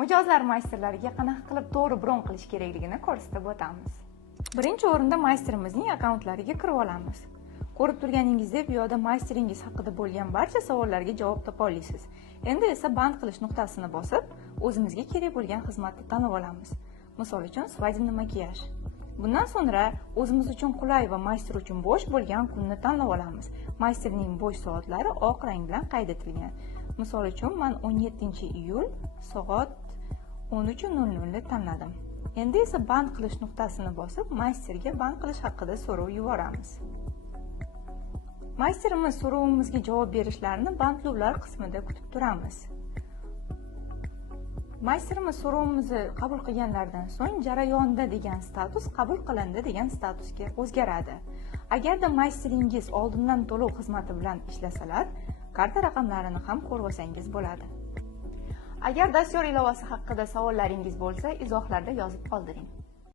Mijozlar maysterlariga qanaqa qilib to'g'ri bron qilish kerakligini ko'rsatib o'tamiz. Birinchi o'rinda maysterimizning akkauntlariga kirib olamiz. Ko'rib turganingizdek, bu yerda maysteringiz haqida bo'lgan barcha savollarga javob topa olasiz. Endi esa band qilish nuqtasini bosib, o'zimizga kerak bo'lgan xizmatni tanlab olamiz. Misol uchun, svadebniy makiyaj. Bundan so'ngra o'zimiz uchun qulay va mayster uchun bo'sh bo'lgan kunni tanlab olamiz. Maysterning bo'sh soatlari oq rang bilan qayd etilgan. Misol uchun, men 17-iyul soat 13:00 ni tanladim. Endi esa band qilish nuqtasini bosib, maysterga band qilish haqida so'rov yuboramiz. Maysterimiz so'rovimizga javob berishlarini bandlovlar qismida kutib turamiz. Maysterimiz so'rovimizni qabul qilganlardan so'ng jarayonda degan status qabul qilindi degan statusga o'zgaradi. Agarda maysteringiz oldindan to'lov xizmati bilan ishlasalar, karta raqamlarini ham ko'rib olsangiz bo'ladi. Agar dastur ilovasi haqida savollaringiz bo'lsa, izohlarda yozib qoldiring.